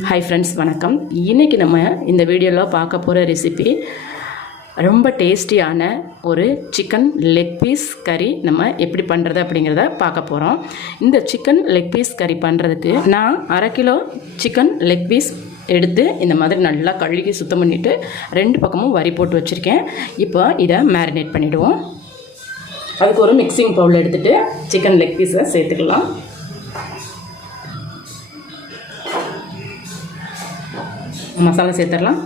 Hi friends வணக்கம். இன்றைக்கி நம்ம இந்த வீடியோவில் பார்க்க போகிற ரெசிபி ரொம்ப டேஸ்டியான ஒரு சிக்கன் லெக் பீஸ் கறி நம்ம எப்படி பண்ணுறது அப்படிங்கிறத பார்க்க போகிறோம் இந்த சிக்கன் லெக் பீஸ் கறி பண்ணுறதுக்கு நான் அரை கிலோ சிக்கன் லெக் பீஸ் எடுத்து இந்த மாதிரி நல்லா கழுகி சுத்தம் பண்ணிவிட்டு ரெண்டு பக்கமும் வரி போட்டு வச்சுருக்கேன். இப்போ இதை மேரினேட் பண்ணிவிடுவோம் அதுக்கு ஒரு மிக்சிங் பவுல் எடுத்துகிட்டு சிக்கன் லெக் பீஸை சேர்த்துக்கலாம். மசாலா சேர்த்துடலாம்.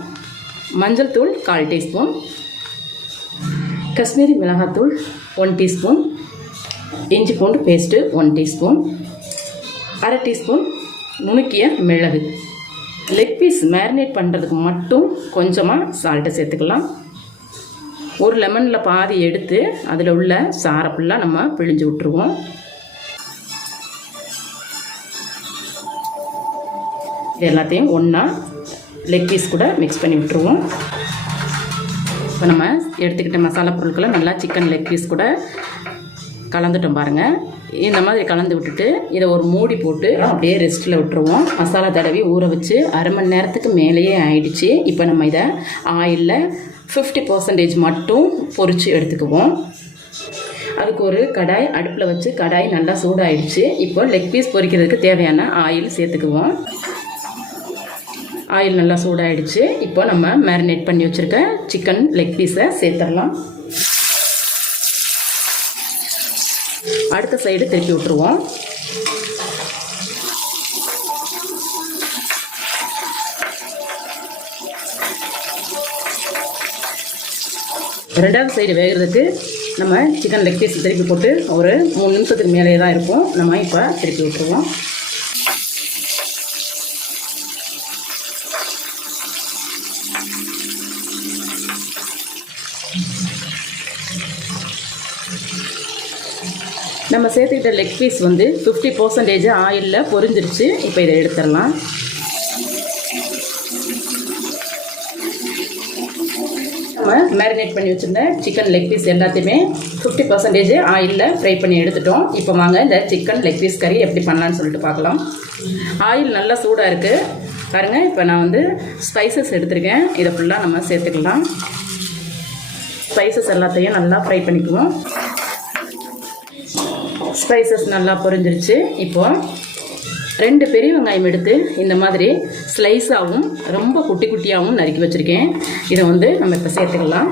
மஞ்சள் தூள் கால் டீஸ்பூன். காஷ்மீரி மிளகாத்தூள் ஒன் டீஸ்பூன். இஞ்சி பூண்டு பேஸ்ட்டு ஒன் டீஸ்பூன். அரை டீஸ்பூன் நுணுக்கிய மிளகு. லெக் பீஸ் மேரினேட் பண்ணுறதுக்கு மட்டும் கொஞ்சமாக சால்ட்டை சேர்த்துக்கலாம். ஒரு லெமனில் பாதி எடுத்து அதில் உள்ள சாரை ஃபுல்லாக நம்ம பிழிஞ்சு விட்ருவோம் இது எல்லாத்தையும் ஒன்றா லெக் பீஸ் கூட மிக்ஸ் பண்ணி விட்டுருவோம். இப்போ நம்ம எடுத்துக்கிட்ட மசாலா பொருட்களை நல்லா சிக்கன் லெக் பீஸ் கூட கலந்துட்டோம் பாருங்கள் இந்த மாதிரி கலந்து விட்டுட்டு இதை ஒரு மூடி போட்டு அப்படியே ரெஸ்ட்டில் விட்டுருவோம். மசாலா தடவி ஊற வச்சு அரை மணி நேரத்துக்கு மேலேயே ஆயிடுச்சு. இப்போ நம்ம இதை ஆயிலில் ஃபிஃப்டி பர்சன்டேஜ் மட்டும் பொரித்து எடுத்துக்குவோம். அதுக்கு ஒரு கடாய் அடுப்பில் வச்சு கடாய் நல்லா சூடாயிடுச்சு. இப்போ லெக் பீஸ் பொரிக்கிறதுக்கு தேவையான ஆயில் சேர்த்துக்குவோம். ஆயில் நல்லா சூடாகிடுச்சு இப்போ நம்ம மேரினேட் பண்ணி வச்சுருக்க சிக்கன் லெக் பீஸை சேர்த்துடலாம். அடுத்த சைடு திருப்பி விட்டுருவோம். ரெண்டாவது சைடு வேகிறதுக்கு நம்ம சிக்கன் லெக் பீஸ் திருப்பி போட்டு ஒரு மூணு நிமிஷத்துக்கு மேலே தான் இருக்கும். நம்ம இப்போ திருப்பி விட்டுருவோம். நம்ம சேர்த்துக்கிட்ட லெக் பீஸ் வந்து ஃபிஃப்டி பர்சன்டேஜ் ஆயிலில் பொரிஞ்சிருச்சு. இப்போ இதை எடுத்துடலாம். நம்ம மேரினேட் பண்ணி வச்சுருந்த சிக்கன் லெக் பீஸ் எல்லாத்தையுமே ஃபிஃப்டி பர்சன்டேஜ் ஆயிலில் ஃப்ரை பண்ணி எடுத்துட்டோம். இப்போ வாங்க இந்த சிக்கன் லெக் பீஸ் கறி எப்படி பண்ணலான்னு சொல்லிட்டு பார்க்கலாம். ஆயில் நல்லா சூடாக இருக்குது பாருங்கள் இப்போ நான் வந்து ஸ்பைசஸ் எடுத்திருக்கேன். இதை ஃபுல்லாக நம்ம சேர்த்துக்கலாம். ஸ்பைசஸ் எல்லாத்தையும் நல்லா ஃப்ரை பண்ணிக்குவோம். ஸ்பைசஸ் நல்லா பொரிஞ்சிருச்சு. இப்போது ரெண்டு பெரிய வெங்காயம் எடுத்து இந்த மாதிரி ஸ்லைஸாகவும் ரொம்ப குட்டி குட்டியாகவும் நறுக்கி வச்சுருக்கேன். இதை வந்து நம்ம இப்போ சேர்த்துக்கலாம்.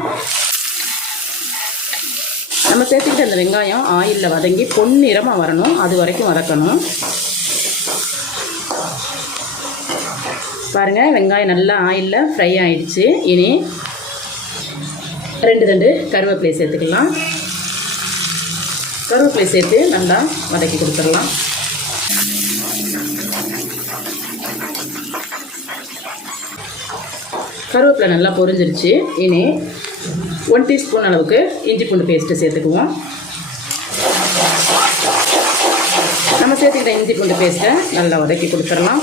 நம்ம சேர்த்துக்கிட்ட அந்த வெங்காயம் ஆயிலில் வதங்கி பொன்னிறமாக வரணும். அது வரைக்கும் வதக்கணும். பாருங்கள் வெங்காயம் நல்லா ஆயிலில் ஃப்ரை ஆயிடுச்சு. இனி ரெண்டு ரெண்டு. கருவேப்பிலையை சேர்த்துக்கலாம். கருவேப்பிலை சேர்த்து நல்லா வதக்கி கொடுத்துடலாம். கருவேப்பிலை நல்லா பொரிஞ்சிருச்சு. இனி ஒன் டீஸ்பூன் அளவுக்கு இஞ்சி பூண்டு பேஸ்ட்டு சேர்த்துக்குவோம். நம்ம சேர்த்துக்கிட்ட இஞ்சி பூண்டு பேஸ்ட்டை நல்லா வதக்கி கொடுத்துடலாம்.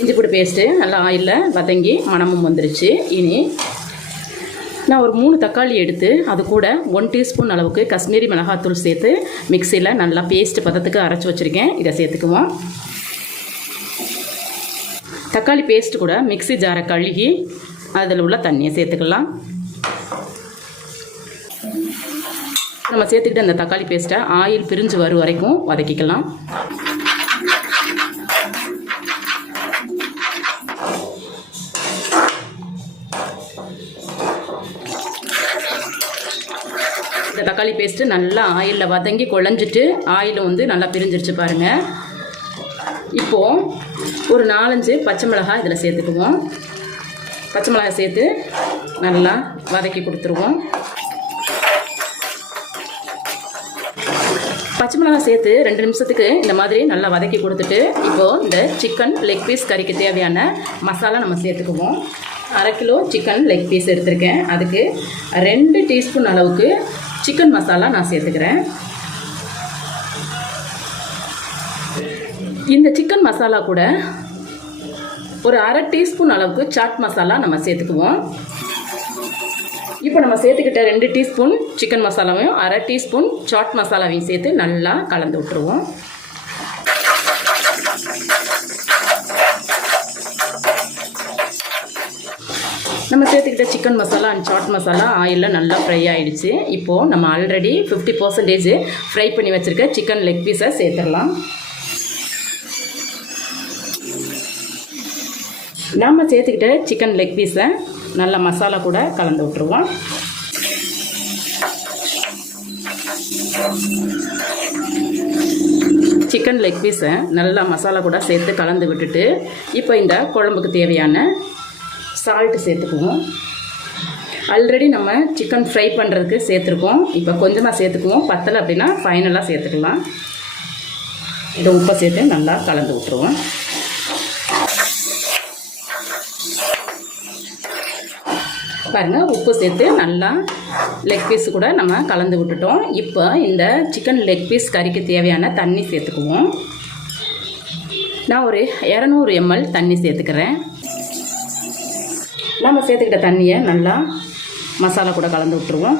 இஞ்சி பூண்டு பேஸ்ட்டு நல்லா ஆயிலில் வதங்கி மணமும் வந்துருச்சு. இனி நான் ஒரு மூணு தக்காளி எடுத்து அது கூட ஒன் டீஸ்பூன் அளவுக்கு காஷ்மீரி மிளகாத்தூள் சேர்த்து மிக்சியில் நல்லா பேஸ்ட் பதத்துக்கு அரைச்சி வச்சுருக்கேன். இதை சேர்த்துக்குவோம். தக்காளி பேஸ்ட் கூட மிக்ஸி ஜாரை கழுகி அதில் உள்ள தண்ணியை சேர்த்துக்கலாம். நம்ம சேர்த்துக்கிட்டு அந்த தக்காளி பேஸ்ட்டை ஆயில் பிரிஞ்சு வரும் வரைக்கும் வதக்கிக்கலாம். தக்காளி பேஸ்ட்டு நல்லா ஆயிலில் வதங்கி குழஞ்சிட்டு ஆயில் வந்து நல்லா பிரிஞ்சிருச்சு பாருங்கள் இப்போது ஒரு நாலஞ்சு பச்சை மிளகாய் இதில் சேர்த்துக்குவோம். பச்சை மிளகாய் சேர்த்து நல்லா வதக்கி கொடுத்துருவோம். பச்சை மிளகாய் சேர்த்து ரெண்டு நிமிஷத்துக்கு இந்த மாதிரி நல்லா வதக்கி கொடுத்துட்டு இப்போது இந்த சிக்கன் லெக் பீஸ் கறிக்கு தேவையான மசாலா நம்ம சேர்த்துக்குவோம். அரை கிலோ சிக்கன் லெக் பீஸ் எடுத்திருக்கேன். அதுக்கு ரெண்டு டீஸ்பூன் அளவுக்கு சிக்கன் மசாலா நான் சேர்த்துக்கிறேன். இந்த சிக்கன் மசாலா கூட ஒரு அரை டீஸ்பூன் அளவுக்கு சாட் மசாலா நம்ம சேர்த்துக்குவோம். இப்போ நம்ம சேர்த்துக்கிட்ட ரெண்டு டீஸ்பூன் சிக்கன் மசாலாவையும் அரை டீஸ்பூன் சாட் மசாலாவையும் சேர்த்து நல்லா கலந்து விட்டுருவோம். நம்ம சேர்த்துக்கிட்ட சிக்கன் மசாலா அண்ட் சாட் மசாலா ஆயிலில் நல்லா ஃப்ரை ஆகிடுச்சு இப்போது நம்ம ஆல்ரெடி ஃபிஃப்டி பர்சன்டேஜ் ஃப்ரை பண்ணி வச்சுருக்க சிக்கன் லெக் பீஸை சேர்த்துடலாம். நாம் சேர்த்துக்கிட்ட சிக்கன் லெக் பீஸை நல்லா மசாலா கூட கலந்து விட்ருவோம் சிக்கன் லெக் பீஸை நல்லா மசாலா கூட சேர்த்து கலந்து விட்டுட்டு இப்போ இந்த குழம்புக்கு தேவையான சால்ட்டு சேர்த்துக்குவோம். ஆல்ரெடி நம்ம சிக்கன் ஃப்ரை பண்ணுறதுக்கு சேர்த்துருக்கோம். இப்போ கொஞ்சமாக சேர்த்துக்குவோம். பத்தலை அப்படின்னா ஃபைனலாக சேர்த்துக்கலாம். இதை உப்பை சேர்த்து நல்லா கலந்து விட்ருவோம் பாருங்கள் உப்பு சேர்த்து நல்லா லெக் பீஸ் கூட நம்ம கலந்து விட்டுட்டோம். இப்போ இந்த சிக்கன் லெக் பீஸ் கறிக்கு தேவையான தண்ணி சேர்த்துக்குவோம். நான் ஒரு இரநூறு எம்எல் தண்ணி சேர்த்துக்கிறேன். நம்ம சேர்த்துக்கிட்ட தண்ணியை நல்லா மசாலா கூட கலந்து விட்டுருவோம்.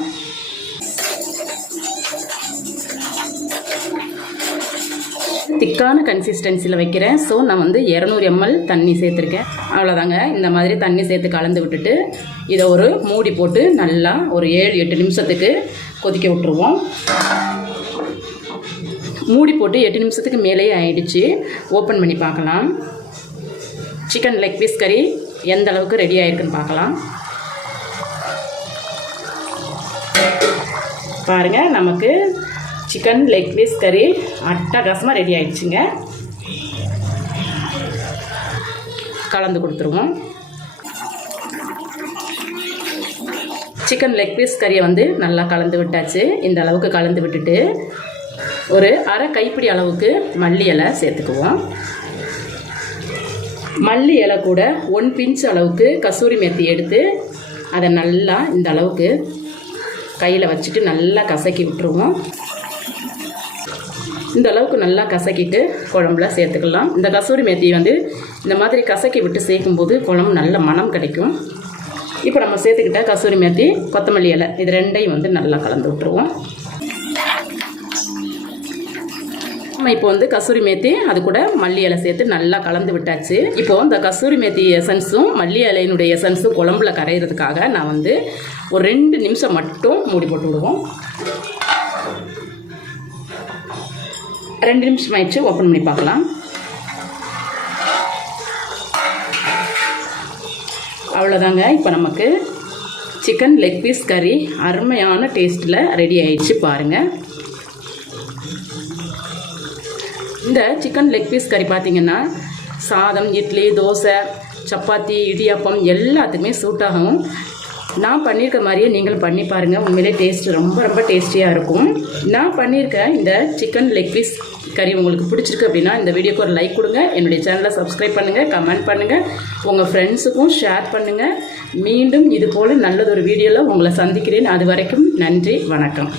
திக்கான கன்சிஸ்டன்சியில் வைக்கிறேன். ஸோ நான் வந்து இரநூறு எம்எல் தண்ணி சேர்த்துருக்கேன். அவ்வளோதாங்க இந்த மாதிரி தண்ணி சேர்த்து கலந்து விட்டுட்டு இதை ஒரு மூடி போட்டு நல்லா ஒரு ஏழு எட்டு நிமிஷத்துக்கு கொதிக்க விட்டுருவோம். மூடி போட்டு எட்டு நிமிஷத்துக்கு மேலேயே ஆயிடுச்சு. ஓப்பன் பண்ணி பார்க்கலாம். சிக்கன் லெக் பீஸ் கறி எந்த அளவுக்கு ரெடி ஆயிருக்குன்னு பார்க்கலாம். பாருங்கள் நமக்கு சிக்கன் லெக் பீஸ் கறி அட்டகாசமாக ரெடி ஆயிடுச்சுங்க. கலந்து கொடுத்துருவோம். சிக்கன் லெக் பீஸ் கறியை வந்து நல்லா கலந்து விட்டாச்சு. இந்த அளவுக்கு கலந்து விட்டுட்டு ஒரு அரை கைப்பிடி அளவுக்கு மல்லி இலை சேர்த்துக்குவோம். மல்லி இலை கூட ஒன் பிஞ்ச் அளவுக்கு கசூரி மெத்தி எடுத்து அதை நல்லா இந்த அளவுக்கு கையில் வச்சுட்டு நல்லா கசக்கி விட்டுருவோம். இந்த அளவுக்கு நல்லா கசக்கிட்டு குழம்புல சேர்த்துக்கலாம். இந்த கசூரி மேத்தி வந்து இந்த மாதிரி கசக்கி விட்டு சேர்க்கும்போது குழம்பு நல்ல மனம் கிடைக்கும். இப்போ நம்ம சேர்த்துக்கிட்ட கசூரி மேத்தி கொத்தமல்லி இலை இது ரெண்டையும் வந்து நல்லா கலந்து விட்டுருவோம். நம்ம இப்போ வந்து கசூரி மேத்தி அது கூட மல்லி இலை சேர்த்து நல்லா கலந்து விட்டாச்சு. இப்போ இந்த கசூரி மேத்தி எசன்ஸும் மல்லி இலையினுடைய எசன்ஸும் குழம்புல கரையிறதுக்காக நான் வந்து ஒரு ரெண்டு நிமிஷம் மட்டும் மூடி போட்டு விடுவோம். ரெண்டு நிமிஷம் ஆயிடுச்சு ஓப்பன் பண்ணி பார்க்கலாம். அவ்வளோதாங்க இப்போ நமக்கு சிக்கன் லெக் பீஸ் கறி அருமையான டேஸ்ட்டில் ரெடி ஆயிடுச்சு பாருங்கள் இந்த சிக்கன் லெக் பீஸ் கறி பார்த்தீங்கன்னா சாதம் இட்லி தோசை சப்பாத்தி இடியாப்பம் எல்லாத்துக்குமே சூட்டாகவும் நான் பண்ணியிருக்க மாதிரியே நீங்களும் பண்ணி பாருங்கள் உண்மையிலே டேஸ்ட் ரொம்ப ரொம்ப டேஸ்டியாக இருக்கும். நான் பண்ணியிருக்க இந்த சிக்கன் லெக் பீஸ் கறி உங்களுக்கு பிடிச்சிருக்கு அப்படின்னா இந்த வீடியோக்கு ஒரு லைக் கொடுங்க. என்னுடைய சேனலை சப்ஸ்கிரைப் பண்ணுங்கள் கமெண்ட் பண்ணுங்கள் உங்கள் ஃப்ரெண்ட்ஸுக்கும் ஷேர் பண்ணுங்கள் மீண்டும் இது போல் நல்லதொரு வீடியோவில் உங்களை சந்திக்கிறேன். அது வரைக்கும் நன்றி வணக்கம்.